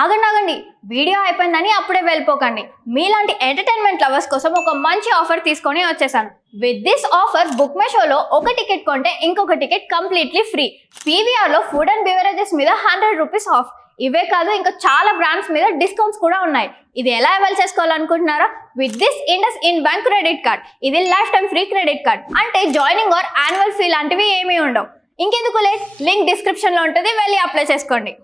ఆగండి ఆగండి, వీడియో అయిపోయిందని అప్పుడే వెళ్ళిపోకండి. మీలాంటి ఎంటర్టైన్మెంట్ లవర్స్ కోసం ఒక మంచి ఆఫర్ తీసుకొని వచ్చేసాను. With this offer book my షోలో ఒక టికెట్ కొంటే ఇంకొక టికెట్ కంప్లీట్లీ ఫ్రీ. పీవీఆర్లో ఫుడ్ అండ్ బెవరేజెస్ మీద 100 రూపీస్ ఆఫ్. ఇవే కాదు, ఇంకా చాలా బ్రాండ్స్ మీద డిస్కౌంట్స్ కూడా ఉన్నాయి. ఇది ఎలా అవైల్ చేసుకోవాలనుకుంటున్నారా? With this IndusInd bank credit card. ఇది lifetime free credit card. అంటే జాయినింగ్ ఆర్ యాన్యువల్ ఫీ లాంటివి ఏమీ ఉండవు. ఇంకెందుకు లేట్, లింక్ డిస్క్రిప్షన్లో ఉంటుంది, వెళ్ళి అప్లై చేసుకోండి.